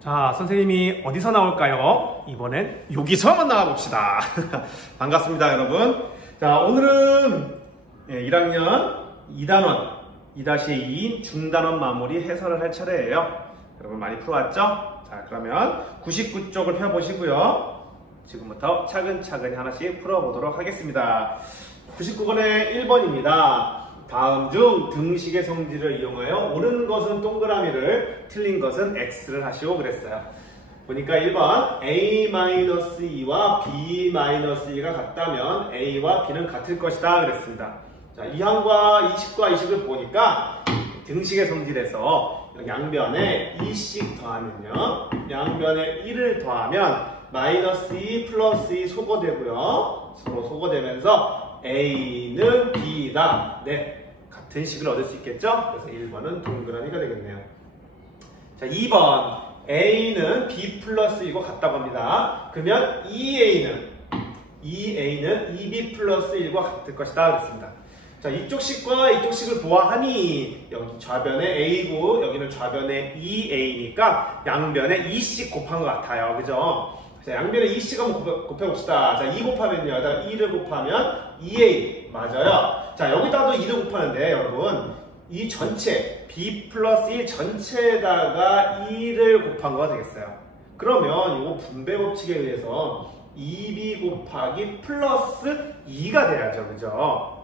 자, 선생님이 어디서 나올까요? 이번엔 여기서 한번 나와봅시다. 반갑습니다, 여러분. 자, 오늘은 1학년 2단원 2-2인 중단원 마무리 해설을 할 차례예요. 여러분 많이 풀어왔죠? 자, 그러면 99쪽을 펴보시고요. 지금부터 차근차근히 하나씩 풀어보도록 하겠습니다. 99번의 1번입니다. 다음 중 등식의 성질을 이용하여 옳은 것은 동그라미를, 틀린 것은 X를 하시오 그랬어요. 보니까 1번 A-2와 B-2가 같다면 A와 B는 같을 것이다 그랬습니다. 자, 이항과 이식과 이식을 보니까 등식의 성질에서 양변에 2씩 더하면요, 양변에 1을 더하면 -2 플러스 2 소거되고요. 서로 소거되면서 A는 B다. 네, 같은 식을 얻을 수 있겠죠? 그래서 1번은 동그라미가 되겠네요. 자, 2번 A는 B 플러스 이거 같다고 합니다. 그러면 2A는 2B 플러스 1과 같을 것이다 그랬습니다. 자, 이쪽 식과 이쪽 식을 보아하니 여기 좌변에 A고 여기는 좌변에 2A니까 양변에 2씩 곱한 것 같아요. 그죠? 자, 양변에 2씩 한번 곱해봅시다. 자, 2 곱하면요, 2를 곱하면 2A 맞아요. 자, 여기다가도 2를 곱하는데 여러분 이 전체 B 플러스 1 전체에다가 2를 곱한 거가 되겠어요. 그러면 이거 분배 법칙에 의해서 2B 곱하기 플러스 2가 돼야죠. 그죠?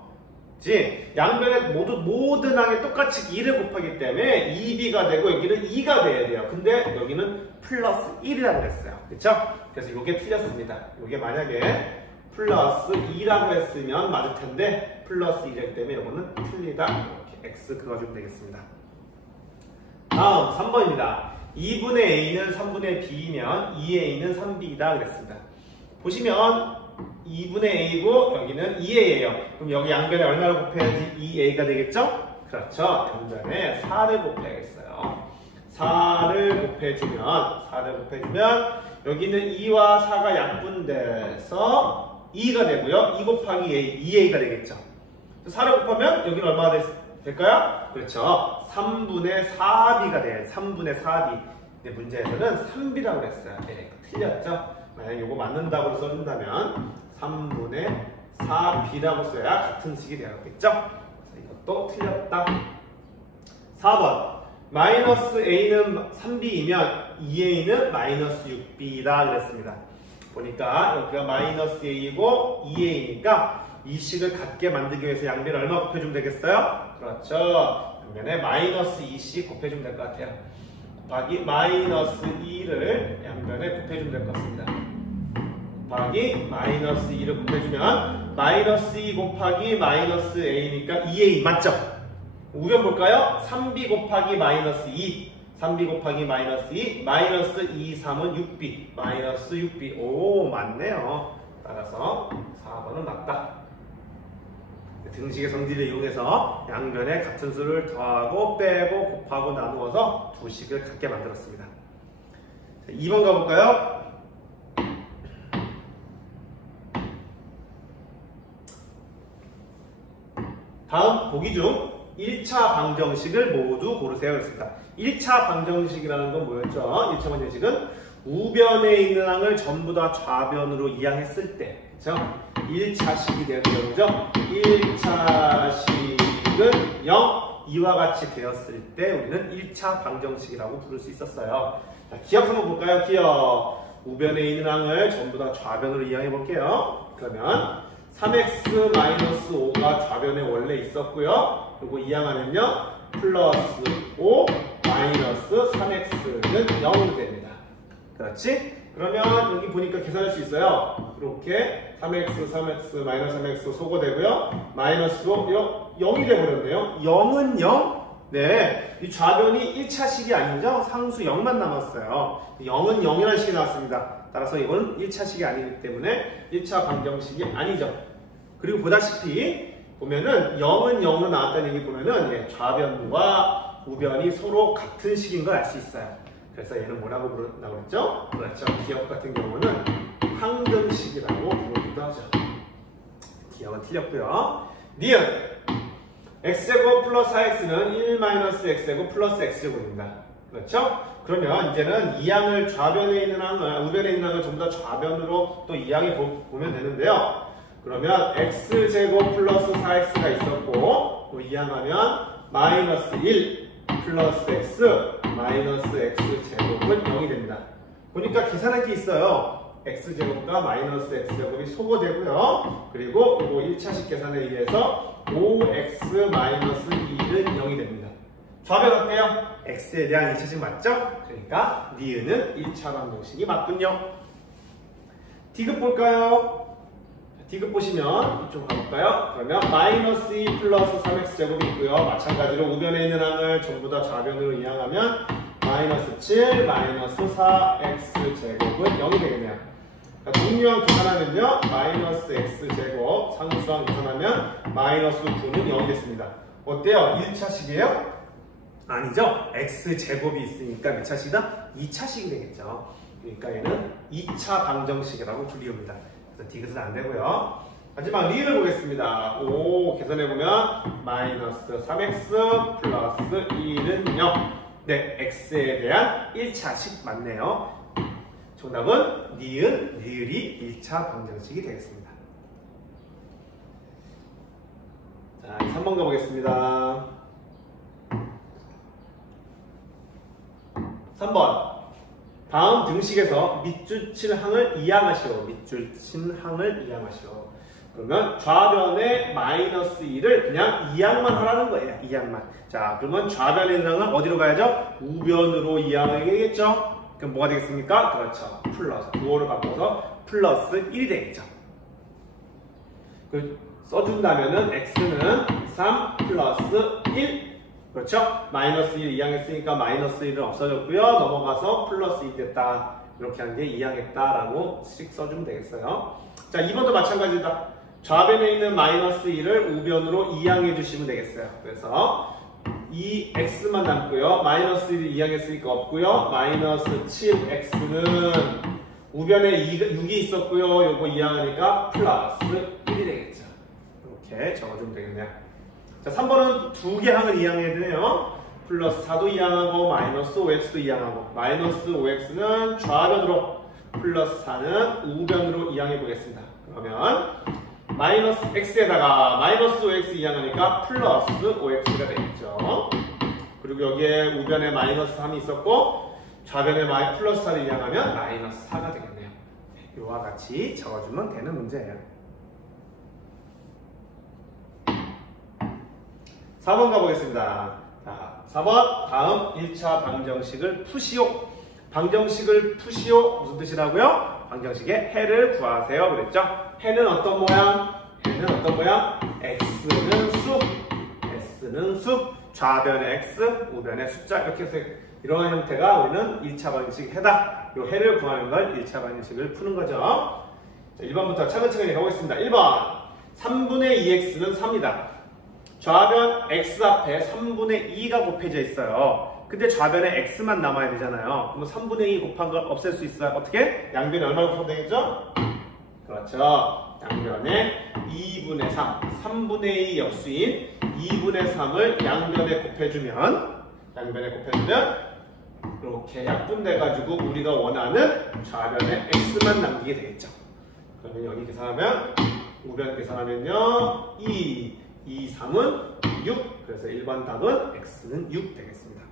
양변에 모든 항에 똑같이 2를 곱하기 때문에 2B가 되고 여기는 2가 돼야 돼요. 근데 여기는 플러스 1이라고 했어요. 그쵸? 그래서 이게 틀렸습니다. 이게 만약에 플러스 2라고 했으면 맞을 텐데 플러스 2이기 때문에 이거는 틀리다. 이렇게 X 그어주면 되겠습니다. 다음 3번입니다. 2분의 A는 3분의 B이면 2A는 3B이다 그랬습니다. 보시면 2분의 A고 여기는 2A예요. 그럼 여기 양변에 얼마를 곱해야지 2A가 되겠죠? 그렇죠. 양변에 4를 곱해야겠어요. 4를 곱해주면 여기는 2와 4가 약분돼서 2가 되고요. 2 곱하기 A, 2A가 되겠죠. 4를 곱하면 여기는 얼마가 될까요? 그렇죠. 3분의 4B가 돼요. 3분의 4B. 근데 문제에서는 3B라고 그랬어요. 네, 틀렸죠? 만약에 이거 맞는다고 써준다면 3분의 4B라고 써야 같은 식이 되었겠죠? 이것도 틀렸다. 4번 -A는 3B이면 2A는 -6B다 그랬습니다. 보니까 여기가 -A이고 2A니까 이 식을 같게 만들기 위해서 양변에 얼마 곱해주면 되겠어요? 그렇죠. 양변에 -2씩 곱해주면 될 것 같아요. 곱하기 -2를 양변에 곱해주면 될 것 같습니다. 곱하기 -2를 곱해주면 -2 곱하기 -A니까 2A 맞죠? 우변 볼까요? 3B 곱하기 -2 3B 곱하기 -2 -2, 3은 6B -6B. 오, 맞네요. 따라서 4번은 맞다. 등식의 성질을 이용해서 양변에 같은 수를 더하고 빼고 곱하고 나누어서 두 식을 같게 만들었습니다. 자, 2번 가볼까요? 다음 보기 중 1차 방정식을 모두 고르세요 그랬습니다. 1차 방정식이라는 건 뭐였죠? 1차 방정식은 우변에 있는 항을 전부 다 좌변으로 이항했을 때, 그쵸? 1차식이 되는 경우죠. 1차식은 0, 이와 같이 되었을 때 우리는 1차 방정식이라고 부를 수 있었어요. 자, 기억 한번 볼까요? 기억. 우변에 있는 항을 전부 다 좌변으로 이항해 볼게요. 그러면 3x-5가 좌변에 원래 있었고요. 그리고 이항하면요, 플러스 5 마이너스 3x는 0이 됩니다. 그렇지? 그러면 여기 보니까 계산할 수 있어요. 이렇게 3x, 마이너스 3x 소거되고요. 마이너스로 0이 되어버렸네요. 0은 0? 네, 이 좌변이 1차식이 아니죠? 상수 0만 남았어요. 0은 0이라는 식이 나왔습니다. 따라서 이건 1차식이 아니기 때문에 1차 방정식이 아니죠. 그리고 보다시피 보면은 0은 0으로 나왔다는 얘기 보면은 좌변과 우변이 서로 같은 식인 걸 알 수 있어요. 그래서 얘는 뭐라고 부른다고 그랬죠? 그렇죠. 기억 같은 경우는 항등식이라고 부르기도 하죠. 기억은 틀렸고요. 니은 x제곱 플러스 4x는 1-x제곱 플러스 x제곱입니다. 그렇죠? 그러면 이제는 이항을 좌변에 있는 항을, 우변에 있는 항을 전부 다 좌변으로 또 이항해 보면 되는데요. 그러면 x제곱 플러스 4x가 있었고, 또 이항하면 마이너스 1 플러스 x 마이너스 x제곱은 0이 됩니다. 보니까 계산할 게 있어요. x제곱과 마이너스 x제곱이 소거되고요. 그리고 이거 1차식 계산에 의해서 5x 마이너스 2는 0이 됩니다. 좌변 어때요? x에 대한 2차식 맞죠? 그러니까 니은은 1차 방정식이 맞군요. 디귿 볼까요? 디귿 보시면 이쪽으로 가볼까요? 그러면 마이너스 2 플러스 3x제곱이 있고요. 마찬가지로 우변에 있는 항을 전부 다 좌변으로 이항하면 마이너스 7 마이너스 4x제곱은 0이 되겠네요. 동류항 계산하면요. 마이너스 x제곱 상수항 계산하면 마이너스 9는 0이 됐습니다. 어때요? 1차식이에요? 아니죠. x제곱이 있으니까 몇 차식이다? 2차식이 되겠죠. 그러니까 얘는 2차 방정식이라고 불리웁니다. 그래서 디귿은 안 되고요. 마지막 리을 보겠습니다. 오, 계산해보면 마이너스 3x 플러스 1은 0. 네, x에 대한 1차식 맞네요. 정답은 니은, 리을이 1차 방정식이 되겠습니다. 자, 3번 가보겠습니다. 3번. 다음 등식에서 밑줄 친 항을 이항하시오. 밑줄 친 항을 이항하시오. 그러면 좌변에 마이너스 2를 그냥 이항만 하라는 거예요. 이항만. 자, 그러면 좌변에 있는 항은 어디로 가야죠? 우변으로 이항해야겠죠? 그럼 뭐가 되겠습니까? 그렇죠. 플러스. 부호를 바꿔서 플러스 1이 되겠죠. 써준다면은 x는 3 플러스 1. 그렇죠? 마이너스 1 이항했으니까 마이너스 1은 없어졌고요. 넘어가서 플러스 1 됐다. 이렇게 한 게 이항했다라고 씩 써주면 되겠어요. 자, 2번도 마찬가지다. 좌변에 있는 마이너스 1을 우변으로 이항해 주시면 되겠어요. 그래서 이 x만 남고요. 마이너스 1을 이항했으니까 없고요. 마이너스 7x는 우변에 6이 있었고요. 요거 이항하니까 플러스 1이 되겠죠. 이렇게 적어주면 되겠네요. 자, 3번은 두 개 항을 이항해야 되네요. 플러스 4도 이항하고 마이너스 5x도 이항하고 마이너스 5x는 좌변으로 플러스 4는 우변으로 이항해 보겠습니다. 그러면 마이너스 x에다가 마이너스 5x 이항하니까 플러스 5x가 되겠죠. 그리고 여기에 우변에 마이너스 3이 있었고 좌변에 플러스 4를 이항하면 마이너스 4가 되겠네요. 이와 같이 적어주면 되는 문제예요. 4번 가보겠습니다. 자, 4번 다음 1차 방정식을 푸시오. 방정식을 푸시오 무슨 뜻이라고요? 방정식의 해를 구하세요 그랬죠? 해는 어떤 모양? 해는 어떤 모양? x는 수, s는 수, 좌변의 x, 우변의 숫자 이렇게 해서 이런 형태가 우리는 1차 방정식 해다. 이 해를 구하는 걸 1차 방정식을 푸는 거죠. 자, 1번부터 차근차근히 가보겠습니다. 1번 3분의 2x는 3이다. 좌변 x 앞에 3분의 2가 곱해져 있어요. 근데 좌변에 x만 남아야 되잖아요. 그럼 3분의 2 곱한 걸 없앨 수 있어요. 어떻게? 양변에 얼마 곱하면 되겠죠? 그렇죠. 양변에 2분의 3, 3분의 2 역수인 2분의 3을 양변에 곱해주면 이렇게 약분돼가지고 우리가 원하는 좌변에 x만 남기게 되겠죠. 그러면 여기 계산하면 우변 계산하면요 2, 3은 6. 그래서 1번 답은 x는 6 되겠습니다.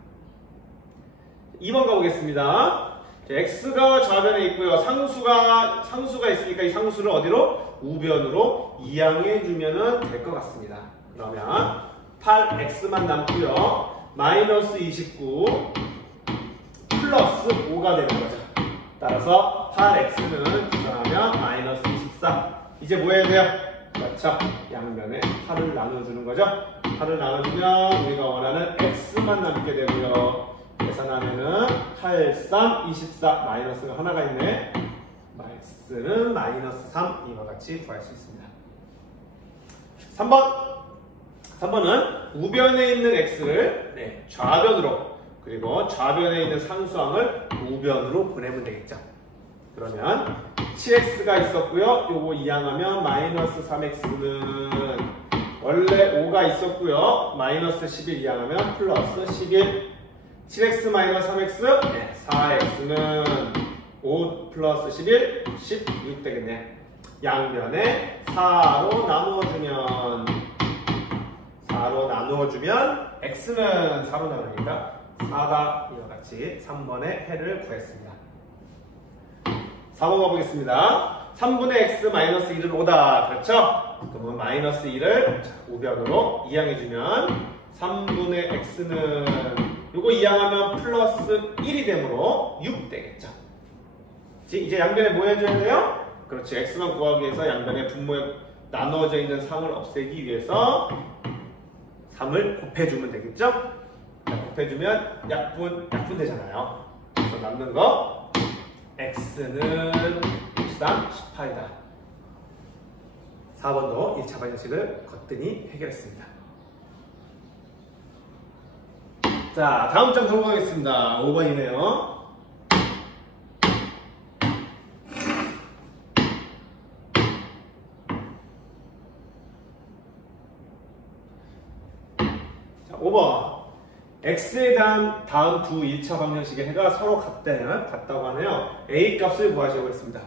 2번 가보겠습니다. 자, x가 좌변에 있고요. 상수가 있으니까 이 상수를 어디로? 우변으로 이항해주면 될 것 같습니다. 그러면 8x만 남고요. 마이너스 29 플러스 5가 되는 거죠. 따라서 8x는 계산하면 마이너스 24. 이제 뭐 해야 돼요? 그렇죠. 양변에 8을 나눠주는 거죠. 8을 나눠주면 우리가 원하는 x만 남게 되고요. 계산하면은 8, 3, 24 마이너스가 하나가 있네. x는 마이너스 3 이와 같이 구할 수 있습니다. 3번은 우변에 있는 x를 좌변으로 그리고 좌변에 있는 상수항을 우변으로 보내면 되겠죠. 그러면 7x가 있었고요. 요거 이항하면 마이너스 3x는 원래 5가 있었고요. 마이너스 11 이항하면 플러스 11. 7x-3x, 네, 4x는 5 플러스 11, 16 되겠네. 양변에 4로 나누어주면 x는 4로 나누니까 4다. 이와 같이 3번의 해를 구했습니다. 4번 가보겠습니다. 3분의 x 마이너스 1은 5다. 그렇죠? 그러면 마이너스 1을 우변으로 이항해주면 3분의 x는 요거 이항하면 플러스 1이 되므로 6 되겠죠. 이제 양변에 뭐 해줘야 돼요? 그렇지. x만 구하기 위해서 양변에 분모에 나누어져 있는 3을 없애기 위해서 3을 곱해주면 되겠죠? 곱해주면 약분 되잖아요. 그래서 남는 거 x는 63, 18이다. 4번도 1차 방정식을 거뜬히 해결했습니다. 자, 다음 장 넘어가겠습니다. 5번이네요. 자, 5번. x에 대한 다음 두 1차 방정식의 해가 서로 같다고 하네요. a 값을 구하시려고 했습니다.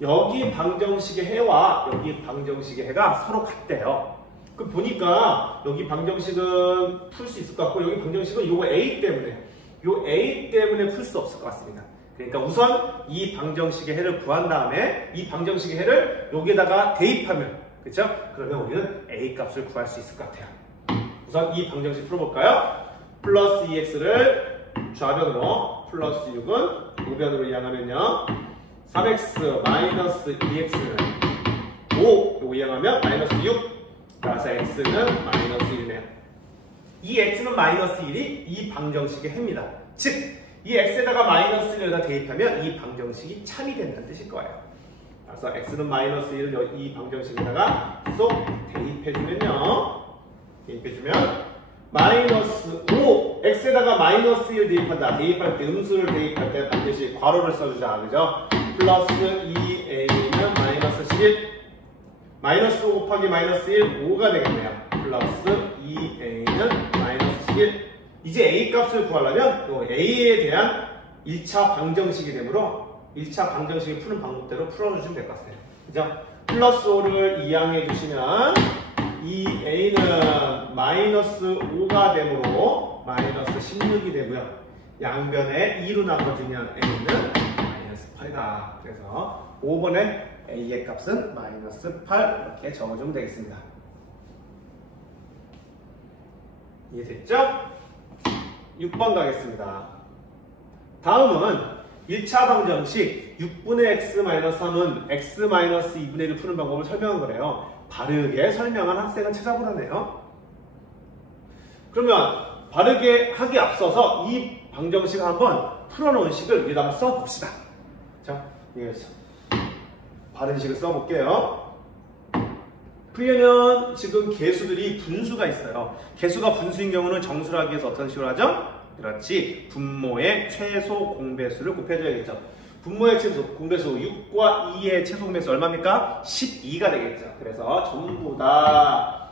여기 방정식의 해와 여기 방정식의 해가 서로 같대요. 그 보니까 여기 방정식은 풀 수 있을 것 같고 여기 방정식은 요거 a 때문에 풀 수 없을 것 같습니다. 그러니까 우선 이 방정식의 해를 구한 다음에 이 방정식의 해를 여기에다가 대입하면, 그렇죠? 그러면 우리는 a 값을 구할 수 있을 것 같아요. 우선 이 방정식 풀어볼까요? 플러스 2x를 좌변으로, 플러스 6은 우변으로 이항하면요. 3x 마이너스 2x는 5, 요거 이항하면 마이너스 6. 따라서 x는 마이너스 1이네요. 이 x는 마이너스 1이 이 방정식의 해입니다. 즉, 이 x에다가 마이너스 1을 대입하면 이 방정식이 참이 된다는 뜻일 거예요. 그래서 x는 마이너스 1을 이 방정식에다가 쏙 대입해주면 마이너스 5, x에다가 마이너스 1 대입한다. 대입할 때, 음수를 대입할 때 반드시 괄호를 써주자. 그죠? 플러스 2a는 마이너스 11. 마이너스 5 곱하기 마이너스 1, 5가 되겠네요. 플러스 2a는 마이너스 11. 이제 a 값을 구하려면 또 a에 대한 1차 방정식이 되므로 1차 방정식을 푸는 방법대로 풀어주시면 될 것 같아요. 그죠? 플러스 5를 이항해 주시면 이 a는 마이너스 5가 되므로 마이너스 16이 되고요. 양변에 2로 나눠주면 a는 마이너스 8이다. 그래서 5번에 a의 값은 마이너스 8 이렇게 적어주면 되겠습니다. 이해됐죠? 6번 가겠습니다. 다음은 1차 방정식 6분의 x-3은 x-2분의 1을 푸는 방법을 설명한 거래요. 바르게 설명한 학생은 찾아보라네요. 그러면 바르게 하기 앞서서 이 방정식을 한번 풀어놓은 식을 위에다가 써봅시다. 자, 여기서 바른 식을 써볼게요. 풀려면 지금 개수들이 분수가 있어요. 개수가 분수인 경우는 정수를 하기 위해서 어떤 식으로 하죠? 그렇지. 분모의 최소 공배수를 곱해줘야겠죠. 분모의 최소 공배수 6과 2의 최소 공배수 얼마입니까? 12가 되겠죠. 그래서 전부 다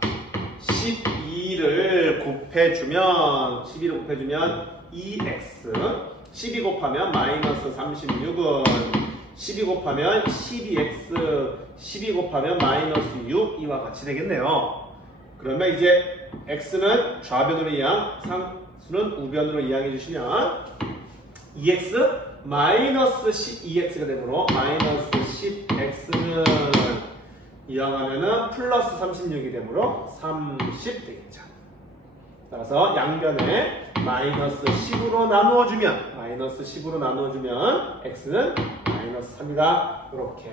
12를 곱해주면 2x 12 곱하면 마이너스 36은 12 곱하면 12x 12 곱하면 마이너스 6 이와 같이 되겠네요. 그러면 이제 x는 좌변으로 이항, 상수는 우변으로 이항해 주시면 2x 마이너스 12x가 되므로 마이너스 10x는 이항하면은 플러스 36이 되므로 30 되겠죠. 따라서 양변에 마이너스 10으로 나누어주면 x는 마이너스 3이다. 이렇게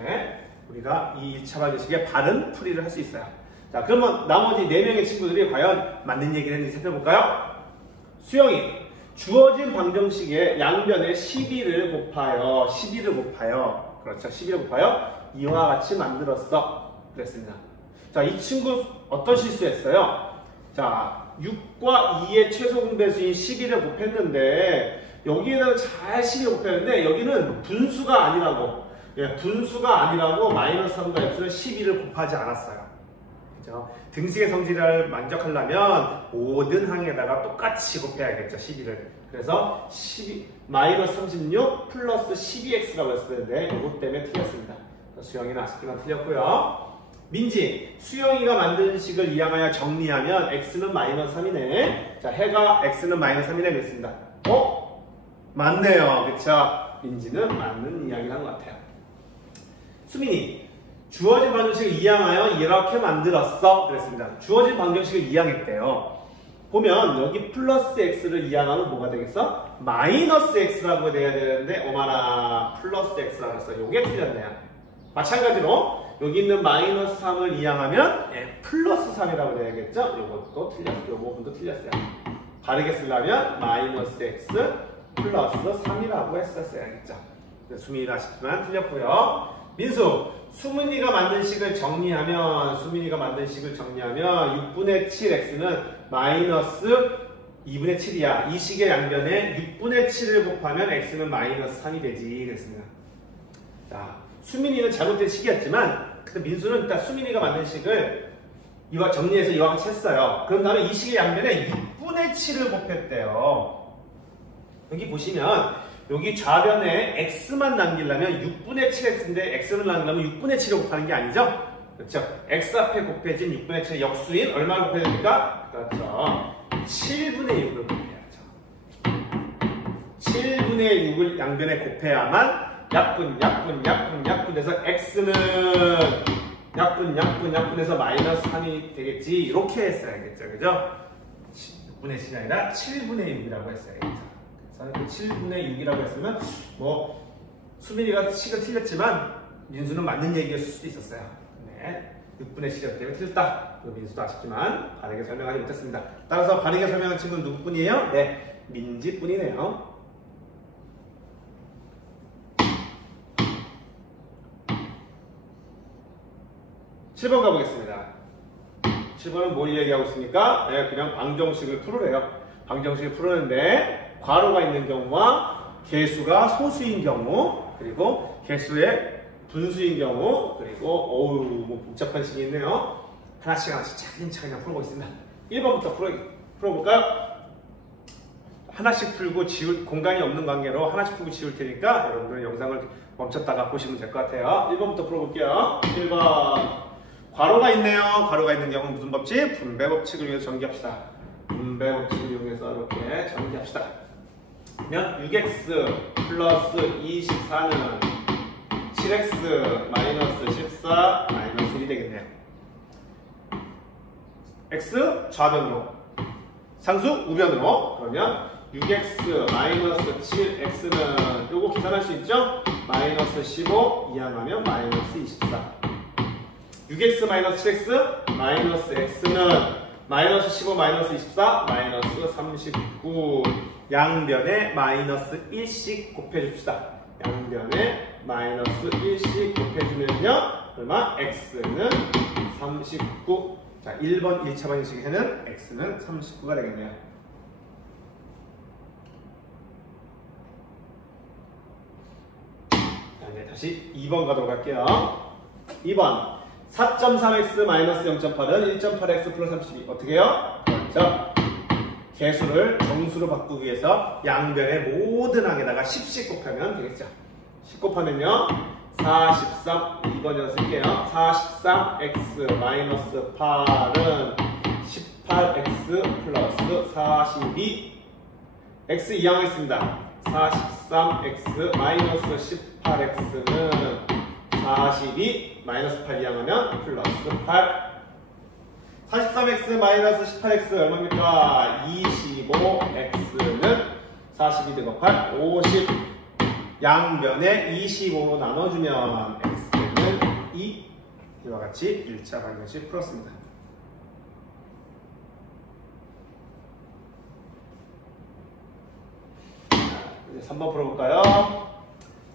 우리가 이 1차 방정식의 바른 풀이를 할 수 있어요. 자, 그러면 나머지 4명의 친구들이 과연 맞는 얘기를 했는지 살펴볼까요? 수영이 주어진 방정식의 양변에 12를 곱하여 그렇죠. 12를 곱하여 이와 같이 만들었어. 그랬습니다. 자, 이 친구 어떤 실수했어요? 자, 6과 2의 최소 공배수인 12를 곱했는데 여기에다가 잘 12를 곱했는데 여기는 분수가 아니라고 마이너스 3과 x는 12를 곱하지 않았어요. 그죠? 그죠? 등식의 성질을 만족하려면 모든 항에다가 똑같이 곱해야겠죠. 12를. 그래서 12, 마이너스 36 플러스 12x라고 했었는데 이것 때문에 틀렸습니다. 수영이는 아쉽지만 틀렸고요. 민지, 수영이가 만든 식을 이항하여 정리하면 x는 마이너스 3이네. 자, 해가 x는 마이너스 3이네 그랬습니다. 맞네요. 그쵸? 민지는 맞는 이야기를 한 것 같아요. 수민이, 주어진 방정식을 이항하여 이렇게 만들었어 그랬습니다. 주어진 방정식을 이항했대요. 보면 여기 플러스 x를 이항하면 뭐가 되겠어? 마이너스 x라고 돼야 되는데 어머나 플러스 x라고 했어. 요게 틀렸네요. 마찬가지로 여기 있는 마이너스 3을 이항하면 플러스 3이라고 돼야겠죠? 요것도 틀렸어요. 요 부분도 틀렸어요. 바르게 쓰려면 마이너스 x 플러스 3이라고 했었어야겠죠. 수민이가 아쉽지만 틀렸고요. 민수, 수민이가 만든 식을 정리하면 6분의 7x는 마이너스 2분의 7이야. 이 식의 양변에 6분의 7을 곱하면 x는 마이너스 3이 되지 그랬습니다. 자, 수민이는 잘못된 식이었지만 민수는 일단 수민이가 만든 식을 정리해서 이와 같이 했어요. 그런 다음에 이 식의 양변에 6분의 7을 곱했대요. 여기 보시면 여기 좌변에 x만 남기려면 6분의 7x인데 x를 남기려면 6분의 7을 곱하는 게 아니죠? 그렇죠? x 앞에 곱해진 6분의 7의 역수인 얼마를 곱해야 됩니까? 그렇죠. 7분의 6을 곱해야죠. 7분의 6을 양변에 곱해야만 약분해서 x는 약분해서 마이너스 3이 되겠지. 이렇게 했어야겠죠. 그죠? 6분의 7이 아니라 7분의 6이라고 했어야겠죠. 7분의 6이라고 했으면 뭐 수민이가 식을 틀렸지만 민수는 맞는 얘기였을 수도 있었어요. 네, 6분의 7이었기 때문에 틀렸다. 민수도 아쉽지만 바르게 설명하지 못했습니다. 따라서 바르게 설명한 친구는 누구뿐이에요? 네, 민지뿐이네요. 7번 가보겠습니다. 7번은 뭘 얘기하고 있습니까? 네, 그냥 방정식을 풀으래요. 방정식을 풀었는데 괄호가 있는 경우와 개수가 소수인 경우, 그리고 개수의 분수인 경우, 그리고 뭐 복잡한 식이 있네요. 하나씩 차근차근 풀고 있습니다. 1번부터 풀어볼까요? 하나씩 풀고 공간이 없는 관계로 하나씩 풀고 지울 테니까 여러분들은 영상을 멈췄다가 보시면 될 것 같아요. 1번부터 풀어볼게요. 1번 괄호가 있네요. 괄호가 있는 경우는 무슨 법칙? 분배 법칙을 이용해서 전개합시다. 분배 법칙을 이용해서 이렇게 전개합시다. 그러면 6x 플러스 24는 7x 마이너스 14 마이너스 1이 되겠네요. x 좌변으로, 상수 우변으로. 그러면 6x 마이너스 7x는 요거 계산할 수 있죠? 마이너스 15 이항하면 마이너스 24. 6x 마이너스 7x 마이너스 x는 마이너스 15 마이너스 24 마이너스 39. 양변에 마이너스 1씩 곱해줍시다. 양변에 마이너스 1씩 곱해주면요 얼마? x는 39. 자, 1번 1차 방정식에는 x는 39가 되겠네요. 자, 이제 다시 2번 가도록 할게요. 2번 4.3x 마이너스 0.8은 1.8x 플러스 32. 어떻게 해요? 그렇죠? 개수를 정수로 바꾸기 위해서 양변의 모든 항에다가 10씩 곱하면 되겠죠. 10 곱하면요 43, 2번이라고 쓸게요. 43x 마이너스 8은 18x 플러스 42. x 이항하겠습니다. 43x 마이너스 18x는 42 마이너스 8 이항하면 플러스 8. 43x 마이너스 18x 얼마입니까? 25x는 42 곱할 50. 양변에 25로 나눠주면 x는 2. 이와 같이 1차 방정식 풀었습니다. 이제 3번 풀어볼까요?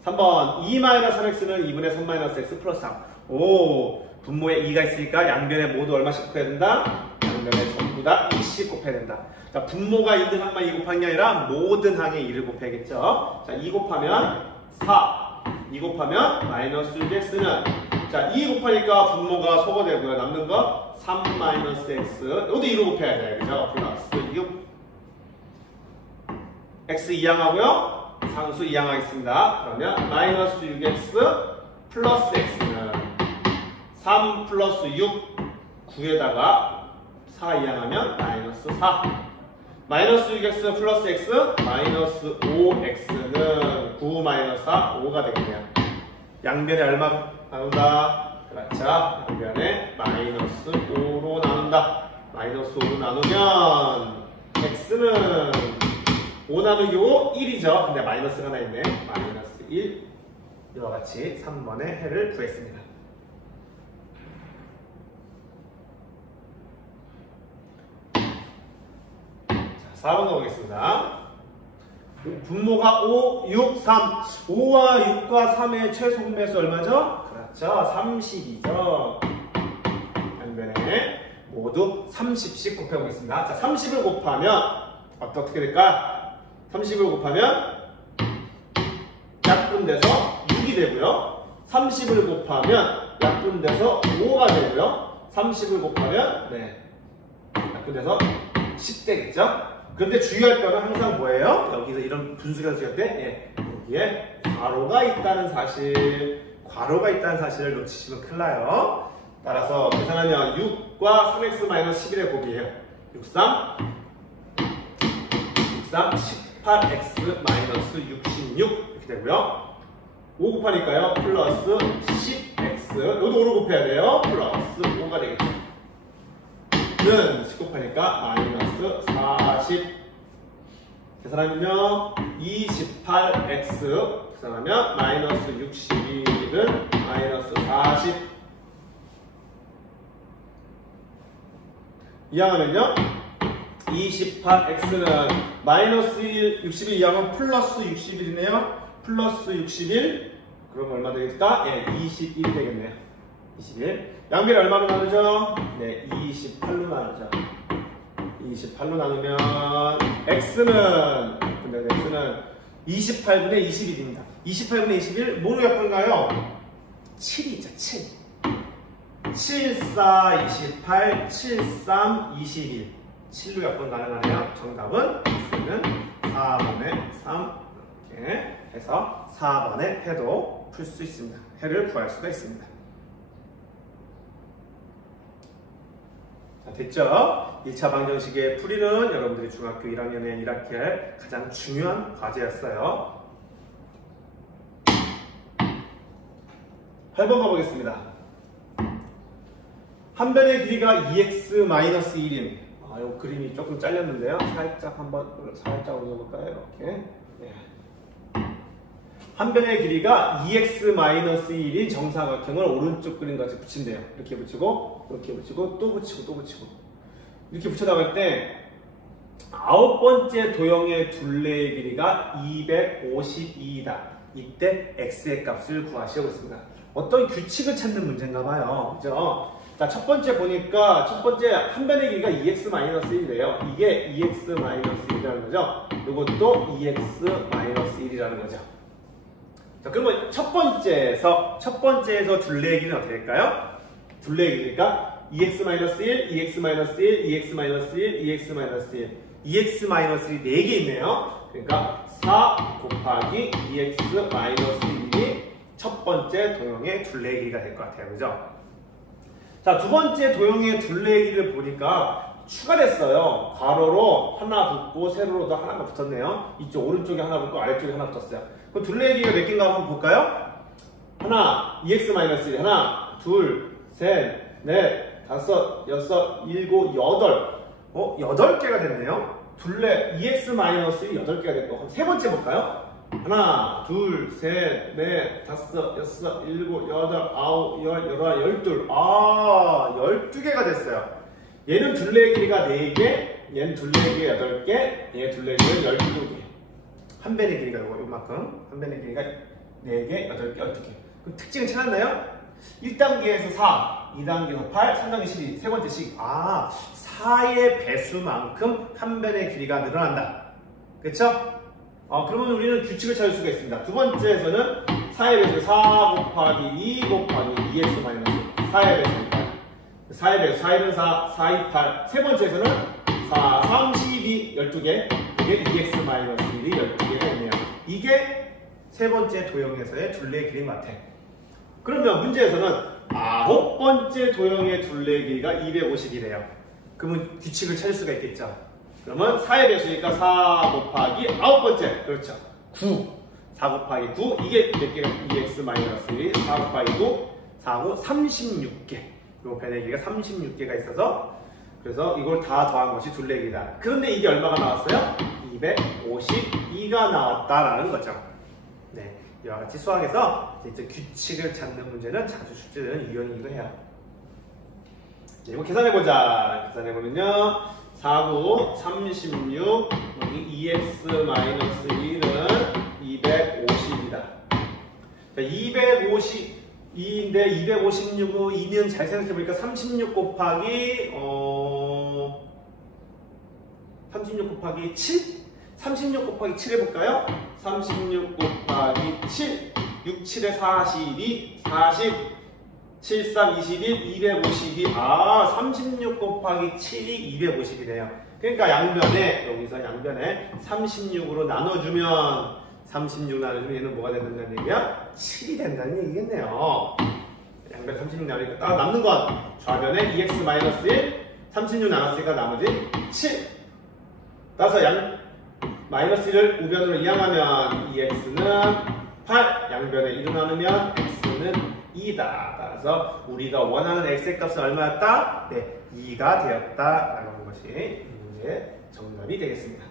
3번 2-3x는 2분의 3-x 플러스 3. 오, 분모에 2가 있으니까 양변에 모두 얼마씩 곱해야 된다? 양변에 전부 다 2씩 곱해야 된다. 자, 분모가 있는 항만 2 곱하는 게 아니라 모든 항에 2를 곱해야겠죠. 자, 2 곱하면 4. 2 곱하면 마이너스 6x는 자, 2 곱하니까 분모가 소거되고요. 남는 거 3 마이너스 x 이것도 2로 곱해야 돼. 그죠? 플러스 6 x 이항하고요. 상수 이항하겠습니다. 그러면 마이너스 6x 플러스 x는 3 플러스 6 9에다가 4 이항하면 마이너스 4 마이너스 6x 플러스 x 마이너스 5x는 9 마이너스 4 5가 되겠네요. 양변에 얼마 나눈다? 그렇죠. 양변에 마이너스 5로 나눈다. 마이너스 5로 나누면 x는 5 나누기 5 1이죠. 근데 마이너스가 하나 있네. 마이너스 1 이와 같이 3번의 해를 구했습니다. 자, 4번 가보겠습니다. 분모가 5, 6, 3 5와 6과 3의 최소 분배수 얼마죠? 그렇죠. 30이죠. 양변에 모두 30씩 곱해보겠습니다. 자, 30을 곱하면 어떻게 될까? 30을 곱하면 약분돼서 6이 되고요. 30을 곱하면 약분돼서 5가 되고요. 30을 곱하면 약분돼서 10 되겠죠? 그런데 주의할 거는 항상 뭐예요? 여기서 이런 분수가 주의할 때 여기에 괄호가 있다는 사실을 놓치시면 큰일 나요. 따라서 계산하면 6과 3x-11의 곱이에요. 63 18x-66 이렇게 되고요. 5 곱하니까요. 플러스 10x 이것도 5로 곱해야 돼요. 플러스 5가 되겠죠. 는 10 곱하니까 마이너스 40 계산하면요. 28x 계산하면 마이너스 61은 마이너스 40 이항하면요. 28x는 마이너스 1, 61 이항은 플러스 61이네요. 플러스 61 그럼 얼마 되겠을까? 21 되겠네요. 21 양변이 얼마로 나누죠? 28로 나누죠. 28로 나누면 x는 28분의 21입니다. 28분의 21 뭐로 약분가요? 7이죠. 7 7, 4, 28, 7, 3, 21 7로 약분 가능하네요. 정답은 x는 4번에 3 이렇게 해서 4번의 해도 풀 수 있습니다. 해를 구할 수가 있습니다. 자, 됐죠? 1차 방정식의 풀이는 여러분들이 중학교 1학년에 1학기 할 가장 중요한 과제였어요. 8번 가보겠습니다. 한 변의 길이가 2x-1인 이 그림이 조금 잘렸는데요. 살짝 올려볼까요? 이렇게. 한 변의 길이가 2x-1인 정사각형을 오른쪽 그림 같이 붙인대요. 이렇게 붙이고, 이렇게 붙이고, 또 붙이고, 또 붙이고. 이렇게 붙여나갈 때 9번째 도형의 둘레의 길이가 252이다. 이때 x의 값을 구하시고 있습니다. 어떤 규칙을 찾는 문제인가 봐요. 그죠? 자, 첫 번째 보니까 첫 번째 한 변의 길이가 2x-1이래요. 이게 2x-1이라는 거죠. 이것도 2x-1이라는 거죠. 자, 그러면 첫 번째에서 둘레의 길이는 어떻게 될까요? 둘레의 길이가 2x-1, 2x-1, 2x-1, 2x-1, 2x-1이 4개 있네요. 그러니까 4 곱하기 2x-1이 첫 번째 도형의 둘레의 길이가 될 것 같아요. 그죠? 자, 두 번째 도형의 둘레의 길이를 보니까 추가됐어요. 괄호로 하나 붙고 세로로도 하나가 붙었네요. 이쪽 오른쪽에 하나 붙고 아래쪽에 하나 붙었어요. 그럼 둘레의 길이가 몇 개인가 한번 볼까요? 하나, 2x-1, 하나, 둘, 셋, 넷, 다섯, 여섯, 일곱, 여덟. 8개가 됐네요. 둘레 2x-1이 8개가 됐고, 그럼 세 번째 볼까요? 하나, 둘, 셋, 넷, 다섯, 여섯, 일곱, 여덟, 아홉, 열, 열하, 12. 12개가 됐어요. 얘는 둘레의 길이가 4개, 얘는 둘레의 길이가 8개, 얘 둘레의 길이가 12개. 한 변의 길이가 요만큼. 한 변의 길이가 4개, 8개, 12개. 그럼 특징을 찾았나요? 1단계에서 4, 2단계에서 8, 3단계 12, 세 번째씩. 4의 배수만큼 한 변의 길이가 늘어난다. 그쵸? 그러면 우리는 규칙을 찾을 수가 있습니다. 두 번째에서는 4의 배수 4 곱하기 2 곱하기 2x-4의 배수니까 4의 배수, 4, 1은 4, 4, 2, 8. 세 번째에서는 4, 32, 12개. 이게 2x-1이 12개가 있네요. 이게 세 번째 도형에서의 둘레의 길이인 것 같아. 그러면 문제에서는 9번째 도형의 둘레의 길이가 250이래요. 그러면 규칙을 찾을 수가 있겠죠. 그러면 4의 배수니까 4 곱하기 9번째. 그렇죠. 9. 4 곱하기 9. 이게 몇 개가 2x-1, 4 곱하기 9. 4고 36개. 요 변의 길이가 36개가 있어서 그래서 이걸 다 더한 것이 둘레의 길이다. 그런데 이게 얼마가 나왔어요? 252가 나왔다라는 거죠. 네, 이와 같이 수학에서 이제 규칙을 찾는 문제는 자주 출제되는 유형이기도 해요. 네, 이거 계산해보자. 계산해보면요. 4구 36 여기 2x-1은 250이다. 252인데 256은 2는 잘 생각해보니까 36 곱하기 7? 36 곱하기 7 해볼까요? 36 곱하기 7 6, 7에 42 40 7, 3, 21 252 36 곱하기 7이 250이래요. 그러니까 양변에 여기서 양변에 36으로 나눠주면 36 나눠주면 얘는 뭐가 된다는 얘기야? 7이 된다는 얘기겠네요. 양변 36 나누니까 딱 남는 건 좌변에 2x-1 36 나눴으니까 나머지 7. 따라서 마이너스 1을 우변으로 이항하면 2x는 8, 양변에 1을 나누면 x는 2다. 따라서 우리가 원하는 x의 값은 얼마였다? 네, 2가 되었다라는 것이 이 문제의 정답이 되겠습니다.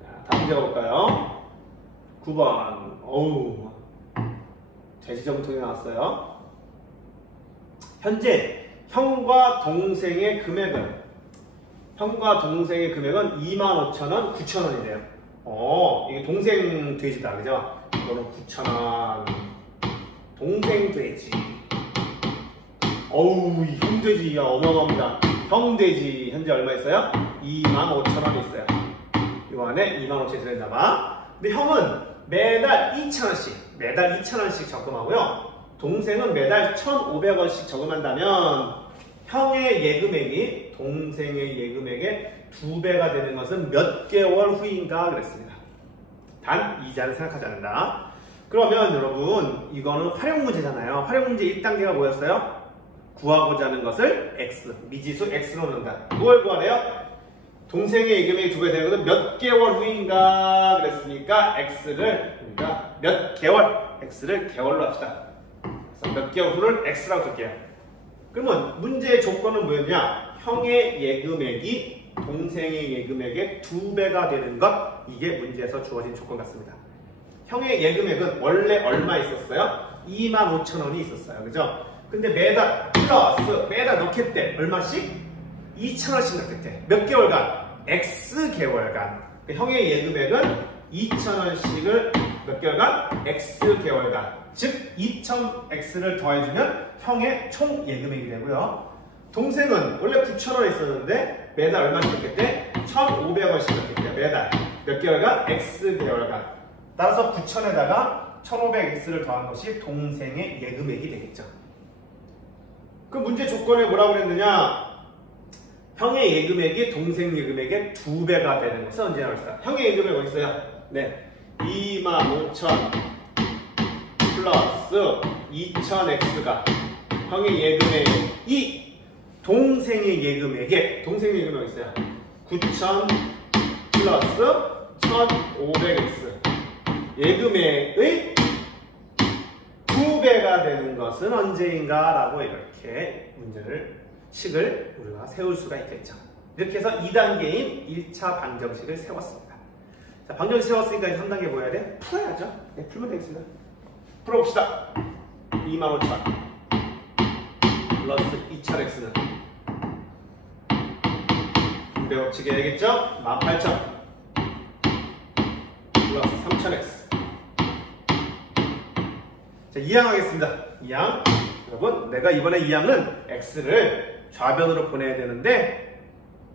자, 다음 문제 가볼까요? 9번. 어우, 돼지저금통이 나왔어요. 현재 형과 동생의 금액은 25,000원, 9,000원이래요. 이게 동생 돼지다, 그죠? 이거는 9,000원. 동생 돼지. 어우, 이 형 돼지야 어마어마합니다. 형 돼지 현재 얼마 있어요? 25,000원 있어요. 이 안에 25,000원이 들어있나봐. 근데 형은 매달 2,000원씩 적금하고요. 동생은 매달 1,500원씩 적금한다면 형의 예금액이 동생의 예금액의 2배가 되는 것은 몇 개월 후인가 그랬습니다. 단 이자를 생각하지 않는다. 그러면 여러분 이거는 활용 문제잖아요. 활용 문제 1단계가 뭐였어요? 구하고자 하는 것을 x, 미지수 x로 넣는다. 뭘 구하래요? 동생의 예금액이 2배 되는 것은 몇 개월 후인가 그랬으니까 x를 우리가 몇 개월, x를 개월로 합시다. 그래서 몇 개월 후를 x라고 줄게요. 그러면 문제의 조건은 뭐였냐? 형의 예금액이 동생의 예금액의 2배가 되는 것. 이게 문제에서 주어진 조건 같습니다. 형의 예금액은 원래 얼마 있었어요? 25,000원이 있었어요. 그죠? 근데 매달 플러스 매달 넣겠대. 얼마씩? 2,000원씩 넣겠대. 몇 개월간? X 개월간. 형의 예금액은 2,000원씩을 몇 개월간? X 개월간. 즉 2,000X를 더해주면 형의 총 예금액이 되고요. 동생은 원래 9,000원 있었는데 매달 얼마씩 넣겠대? 1,500원씩 넣겠대요. 매달. 몇 개월간? X 개월간. 따라서 9,000에다가 1,500X를 더한 것이 동생의 예금액이 되겠죠. 그 문제 조건에 뭐라고 그랬느냐? 형의 예금액이 동생 예금액의 2배가 되는 것은 언제 나올까? 형의 예금액 어디 있어요? 네, 25,000 플러스 2,000X가 형의 예금액이 동생의 예금액에 동생의 예금액 어디 있어요? 9,000 플러스 1,500X 예금액의 2배가 되는 것은 언제인가? 라고 이렇게 식을 우리가 세울 수가 있겠죠. 이렇게 해서 2단계인 1차 방정식을 세웠습니다. 자, 방정식 세웠으니까 3단계 뭐 해야 돼? 풀어야죠. 네, 풀면 되겠습니다. 풀어봅시다. 25,000 플러스 2,000X는 분배 법칙 해야겠죠? 18,000 플러스 3,000X. 자, 2항 하겠습니다. 2항. 여러분, 내가 이번에 2항은 X를 좌변으로 보내야 되는데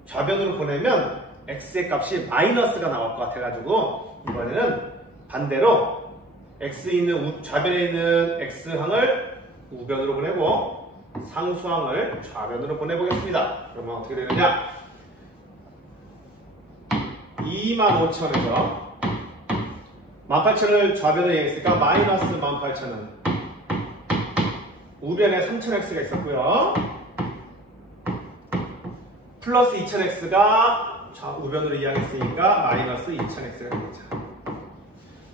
좌변으로 보내면 X의 값이 마이너스가 나올 것 같아가지고 이번에는 반대로 좌변에 있는 x항을 우변으로 보내고 상수항을 좌변으로 보내보겠습니다. 그러면 어떻게 되느냐? 25,000에서 18,000을 좌변으로 얘기했으니까 마이너스 18,000은 우변에 3000x가 있었고요. 플러스 2000x가 우변으로 이항했으니까 마이너스 2000x가 되겠죠.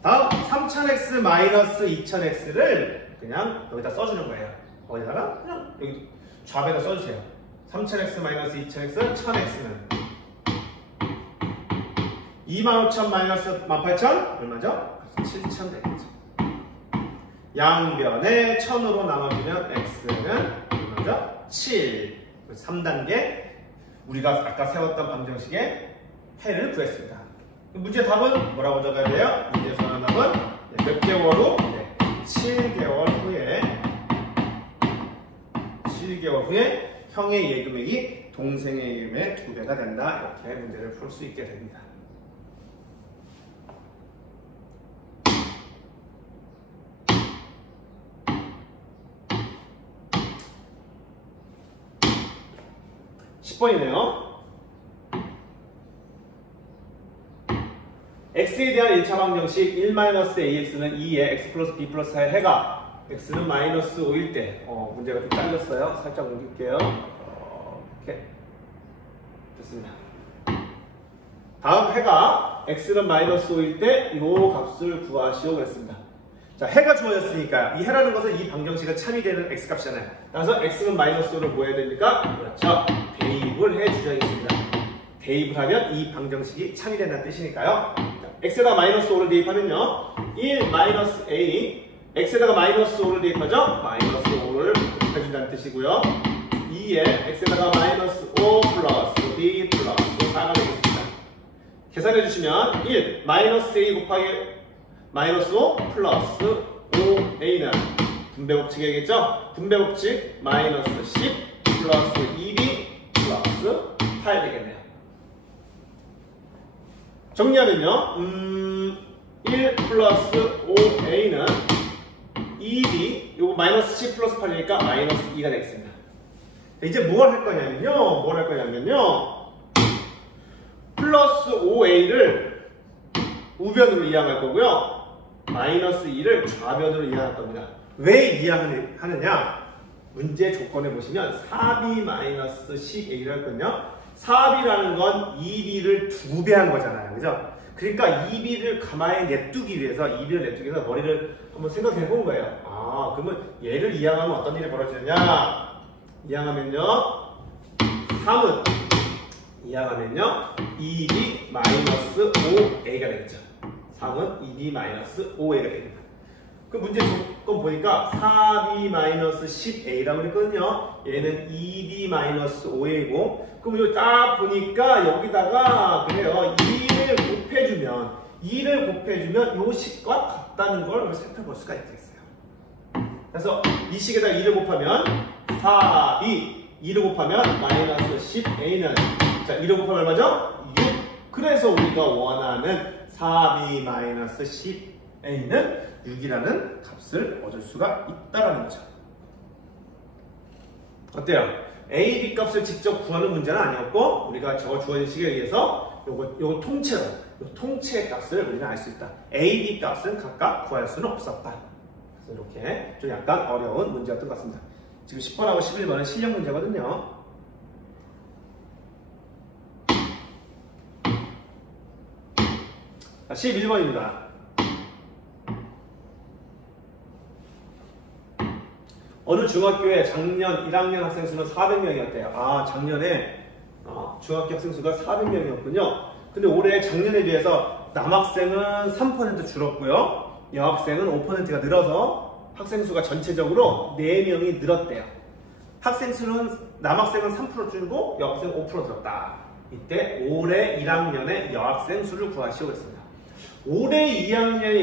다음 3000x 마이너스 2000x를 그냥 여기다 써주는 거예요. 어디다가? 그냥 여기 좌변에 써주세요. 3000x 마이너스 2000x, 1000x는 25,000 마이너스 18,000 얼마죠? 7,000 되겠죠. 양변에 1000으로 나눠주면 x는 얼마죠? 7. 3단계 우리가 아까 세웠던 방정식의 해를 구했습니다. 문제 답은 뭐라고 적어야 돼요? 문제에서 나온 답은 몇 개월 후? 7개월 후에 7개월 후에 형의 예금액이 동생의 예금의 2배가 된다. 이렇게 문제를 풀 수 있게 됩니다. (10번이네요) x에 대한 1차 방정식 1-ax는 2에 x 플러스 b 플러스 4의 해가 x는 마이너스 5일 때 문제가 좀 잘렸어요. 살짝 옮길게요. 이렇게 됐습니다. 다음 해가 x는 마이너스 5일 때 이 값을 구하시오 그랬습니다. 자, 해가 주어졌으니까 이 해라는 것은 이 방정식에 참이되는 x값이잖아요. 그래서 x는 마이너스 5를 뭐 해야 됩니까? 그렇죠. 대입을 해주셔야겠습니다. 대입을 하면 이 방정식이 참이된다는 뜻이니까요. 자, x에다가 마이너스 5를 대입하면요. 1 마이너스 a x에다가 마이너스 5를 대입하죠. 마이너스 5를 곱해준다는 뜻이고요. 2에 x에다가 마이너스 5 플러스 b 플러스 4가 되겠습니다. 계산해 주시면 1 마이너스 a 곱하기 마이너스 5 플러스 5a는 분배법칙이겠죠? 분배법칙 마이너스 10 플러스 2b 플러스 8 되겠네요. 정리하면요. 1 플러스 5a는 2b 요거 마이너스 10 플러스 8이니까 마이너스 2가 되겠습니다. 이제 뭘 할 거냐면요. 플러스 5a를 우변으로 이항할 거고요. 마이너스 2를 좌변으로 이항할 겁니다. 왜 이항하느냐? 문제 조건에 보시면 4b 마이너스 10a를 할 거든요. 4b라는 건 2b를 2배 한 거잖아요. 그죠? 그러니까 2b를 가만히 냅두기 위해서 머리를 한번 생각해 본 거예요. 아, 그러면 얘를 이항하면 어떤 일이 벌어지느냐? 이항하면요. 2b 마이너스 5a가 되겠죠. 3은 2b 마이너스 5a가 됩니다. 그 문제 조건 보니까 4b 마이너스 10a라고 그랬거든요. 얘는 2b 마이너스 5a고, 그럼 여기 딱 보니까 여기다가 그래요. 2를 곱해주면 이 식과 같다는 걸 살펴볼 수가 있겠어요. 그래서 이 식에다 2를 곱하면 4b, 2를 곱하면 마이너스 10a는 자, 2를 곱하면 얼마죠? 6. 그래서 우리가 원하는 4b 마이너스 10a는 6이라는 값을 얻을 수가 있다는 거죠. 어때요? a, b 값을 직접 구하는 문제는 아니었고, 우리가 주어진 식에 의해서 요거 통째 값을 우리는 알 수 있다. a, b 값은 각각 구할 수는 없었다. 그래서 이렇게 좀 약간 어려운 문제였던 것 같습니다. 지금 10번하고 11번은 실력 문제거든요. 자, 11번입니다. 어느 중학교에 작년 1학년 학생 수는 400명이었대요. 아, 작년에 중학교 학생 수가 400명이었군요. 근데 올해 작년에 비해서 남학생은 3% 줄었고요. 여학생은 5%가 늘어서 학생 수가 전체적으로 4명이 늘었대요. 남학생은 3% 줄고 여학생은 5% 늘었다. 이때 올해 1학년의 여학생 수를 구하시오 그랬습니다. 올해 2학년의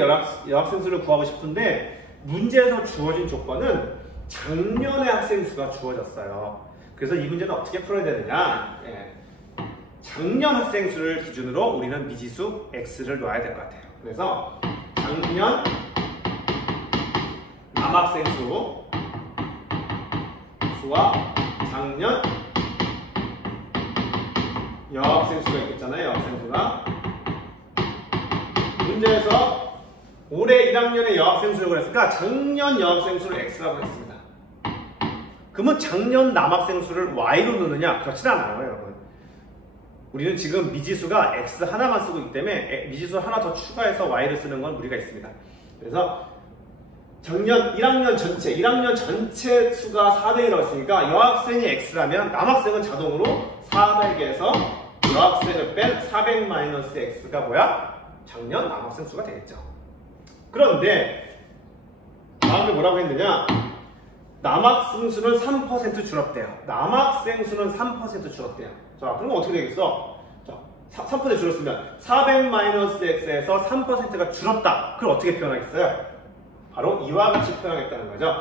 여학생 수를 구하고 싶은데 문제에서 주어진 조건은 작년의 학생 수가 주어졌어요. 그래서 이 문제는 어떻게 풀어야 되느냐? 작년 학생 수를 기준으로 우리는 미지수 x를 놓아야 될 것 같아요. 그래서 작년 남학생 수와 작년 여학생 수가 있겠잖아요. 여학생 수가. 문제에서 올해 1학년의 여학생 수라고 했으니까 작년 여학생 수를 X라고 했습니다. 그러면 작년 남학생 수를 Y로 넣느냐? 그렇진 않아요, 여러분. 우리는 지금 미지수가 X 하나만 쓰고 있기 때문에 미지수 하나 더 추가해서 Y를 쓰는 건 무리가 있습니다. 그래서 작년 1학년 전체 수가 400이라고 했으니까 여학생이 X라면 남학생은 자동으로 400에서 여학생을 뺀 400-X가 뭐야? 작년 남학생 수가 되겠죠. 그런데 다음에 뭐라고 했느냐? 남학생 수는 3% 줄었대요. 남학생 수는 3% 줄었대요. 자, 그럼 어떻게 되겠어? 자, 3% 줄었으면 400-X에서 3%가 줄었다. 그럼 어떻게 표현하겠어요? 바로 이와 같이 표현하겠다는 거죠.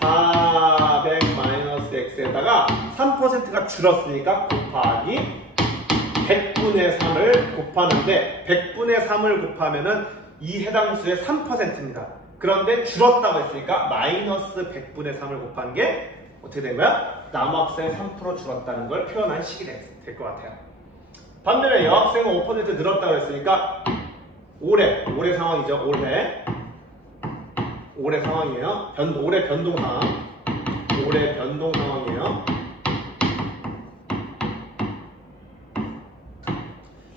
400-X에다가 3%가 줄었으니까 곱하기 100분의 3을 곱하는데 100분의 3을 곱하면은 이 해당 수의 3%입니다. 그런데 줄었다고 했으니까 마이너스 100분의 3을 곱한 게 어떻게 된 거야? 남학생 3% 줄었다는 걸 표현한 식이 될 것 같아요. 반면에 여학생은 5% 늘었다고 했으니까 올해 상황이죠. 올해 상황이에요. 올해 변동 상황이에요.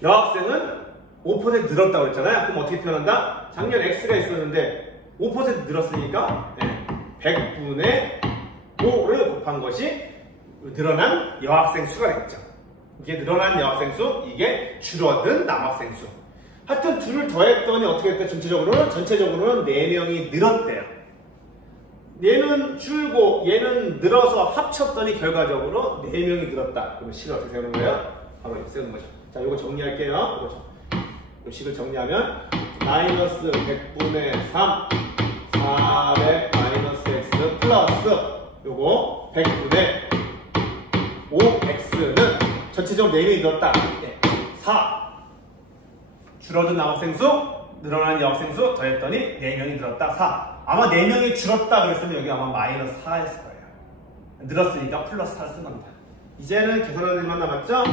여학생은 5% 늘었다고 했잖아요. 그럼 어떻게 표현한다? 작년 X가 있었는데 5% 늘었으니까 100분의 5를 곱한 것이 늘어난 여학생 수가 되겠죠. 이게 늘어난 여학생 수, 이게 줄어든 남학생 수. 하여튼 둘을 더했더니 어떻게 됐대? 전체적으로는 4명이 늘었대요. 얘는 줄고 얘는 늘어서 합쳤더니 결과적으로 4명이 늘었다. 그러면 식을 어떻게 세우는 거예요? 바로 이렇게 세우는 거죠. 자, 이거 정리할게요. 이 식을 정리하면 마이너스 100분의 3 400 마이너스 x 플러스 요거 100분의 5x는 전체적으로 4명이 늘었다. 4 줄어든 남학생 수, 늘어난 여학생 수 더했더니 4명이 늘었다. 4. 아마 4명이 줄었다 그랬으면 여기 아마 마이너스 4였을 거예요. 늘었으니까 플러스 4를 쓴 겁니다. 이제는 계산하는 일만 남았죠?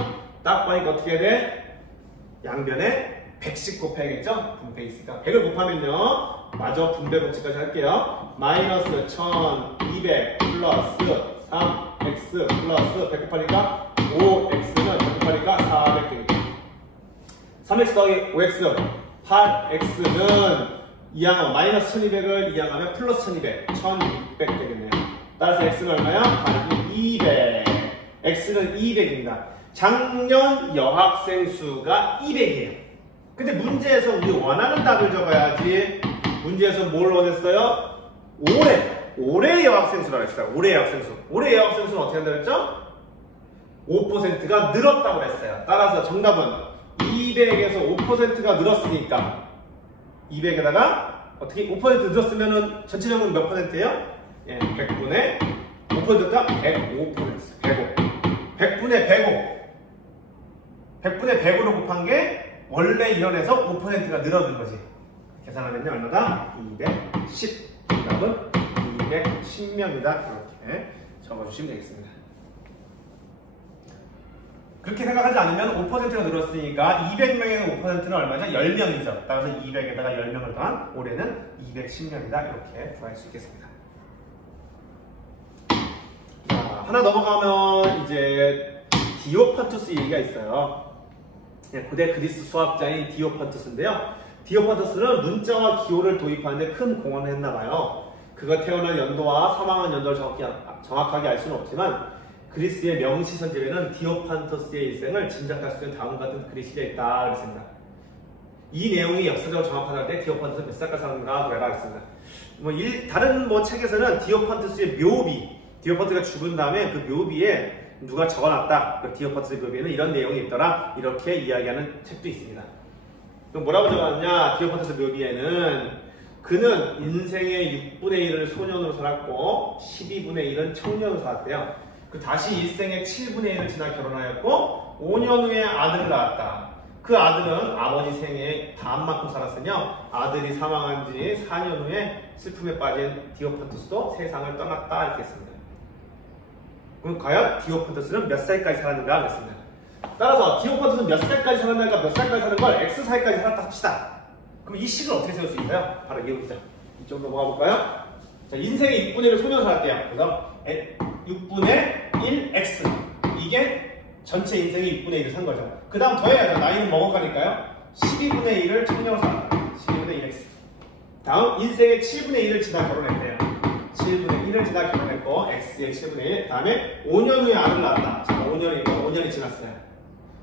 딱 보니까 어떻게 돼? 양변에 100씩 곱해야겠죠? 분배 있으니까 100을 곱하면요 마저 분배 법칙까지 할게요. 마이너스 1200 플러스 3x 플러스 100 곱하니까 5x는 100 곱하니까 400 되겠죠. 3x 더하기 5x 8x는 이항하면 마이너스 1200을 이항하면 플러스 1200 1600 되겠네요. 따라서 x는 얼마야? 200 x는 200입니다. 작년 여학생 수가 200이에요. 근데 문제에서 우리 원하는 답을 적어야지. 문제에서 뭘 원했어요? 올해 여학생 수라고 했어요. 올해 여학생 수. 올해 여학생 수는 어떻게 한다고 했죠? 5%가 늘었다고 그랬어요. 따라서 정답은 200에서 5%가 늘었으니까 200에다가 어떻게 5% 늘었으면은 전체적으로 몇 %예요? 예, 100분의 5%가 105%. 100분의 100으로 곱한 게 원래 이론에서 5%가 늘어든 거지. 계산하면요 얼마다? 210. 정답은 210명이다. 이렇게 적어주시면 되겠습니다. 그렇게 생각하지 않으면 5%가 늘었으니까 200명의 5%는 얼마죠? 10명이죠. 따라서 200에다가 10명을 더한 올해는 210명이다. 이렇게 구할 수 있겠습니다. 자, 하나 넘어가면 이제 디오판투스 얘기가 있어요. 고대 그리스 수학자인 디오판투스인데요. 디오판투스는 문자와 기호를 도입하는데 큰 공헌을 했나봐요. 그가 태어난 연도와 사망한 연도를 정확하게 알 수는 없지만 그리스의 명시선집에는 디오판투스의 일생을 짐작할 수 있는 다음과 같은 글이 실려 있다 그랬습니다. 이 내용이 역사적으로 정확하다 할 때 디오판투스 몇 살까지 살았는가 그래라 했습니다. 다른 책에서는 디오판투스의 묘비, 디오판투스가 죽은 다음에 그 묘비에 누가 적어놨다. 그 디오판투스의 묘비에는 이런 내용이 있더라. 이렇게 이야기하는 책도 있습니다. 그럼 뭐라고 적어놨냐? 디오판투스 묘비에는 그는 인생의 6분의 1을 소년으로 살았고 12분의 1은 청년으로 살았대요. 그 다시 일생의 7분의 1을 지나 결혼하였고 5년 후에 아들을 낳았다. 그 아들은 아버지 생애 반만큼 살았으며 아들이 사망한 지 4년 후에 슬픔에 빠진 디오판투스도 세상을 떠났다 이렇게 했습니다. 그럼 과연 디오판투스는 몇 살까지 살았는가 하겠습니다. 따라서 디오판투스는 몇 살까지 살았는가, 몇 살까지 사는 걸 X살까지 살았다 합시다. 그럼 이 식을 어떻게 세울 수 있어요? 바로 이해보시죠. 이쪽으로 넘어가 볼까요? 자, 인생의 6분의 1을 소명을 할게요. 그래서 6분의 1X. 이게 전체 인생의 6분의 1을 산 거죠. 그 다음 더해야죠. 나이는 먹어가니까요. 12분의 1을 청량을 살았다. 12분의 1X. 다음 인생의 7분의 1을 지나 결혼했대요. 7분의 1을 지나 결혼했고 X의 7분의 1. 다음에 5년 후에 아들을 낳았다. 자, 5년이 지났어요.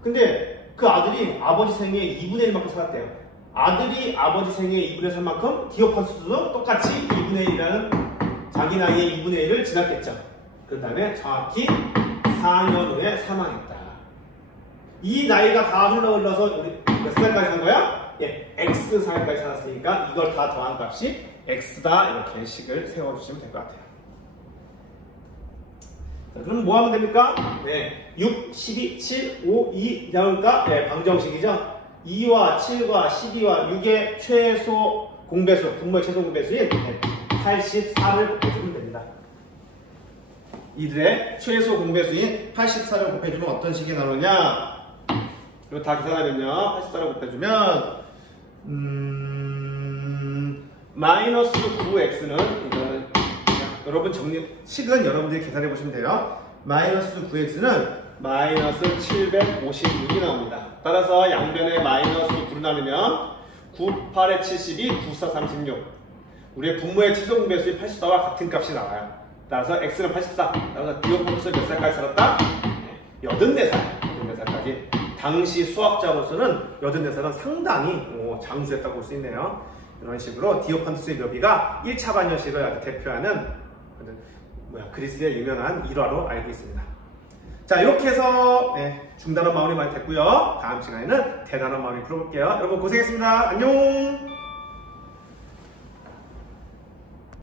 근데 그 아들이 아버지 생애 2분의 1만큼 살았대요. 아들이 아버지 생애 2분의 3만큼 디오판투스도 똑같이 2분의 1이라는 자기 나이의 2분의 1을 지났겠죠. 그 다음에 정확히 4년 후에 사망했다. 이 나이가 다 흘러서 우리 몇 살까지 산 거야? 예, X살까지 살았으니까 이걸 다 더한 값이 X다. 이렇게 식을 세워주시면 될 것 같아요. 자, 그럼 뭐 하면 됩니까? 네, 6, 12, 7, 5, 2 나오니까 네, 방정식이죠. 2와 7과 12와 6의 최소 공배수, 분모의 최소 공배수인 84를 곱해주면 됩니다. 이들의 최소 공배수인 84를 곱해주면 어떤 식이 나오느냐? 이거 다 계산하면요. 84를 곱해주면 마이너스 9x는 이거는 여러분 식은 여러분들이 계산해 보시면 돼요. 마이너스 9x는 마이너스 756이 나옵니다. 따라서 양변에 마이너스 9를 나누면 9, 8에 72, 9, 4, 36. 우리의 분모의 최소 공배수인 84와 같은 값이 나와요. 따라서 x는 84. 따라서 디오판투스 몇 살까지 살았다? 84살. 84살까지. 당시 수학자로서는 84살은 상당히 장수했다고 볼 수 있네요. 이런 식으로 디오판투스의 묘비가 1차 반여식을 대표하는 그리스의 유명한 일화로 알고 있습니다. 자, 이렇게 해서 중단원 마무리 많이 됐고요. 다음 시간에는 대단원 마무리 풀어볼게요. 여러분 고생했습니다. 안녕.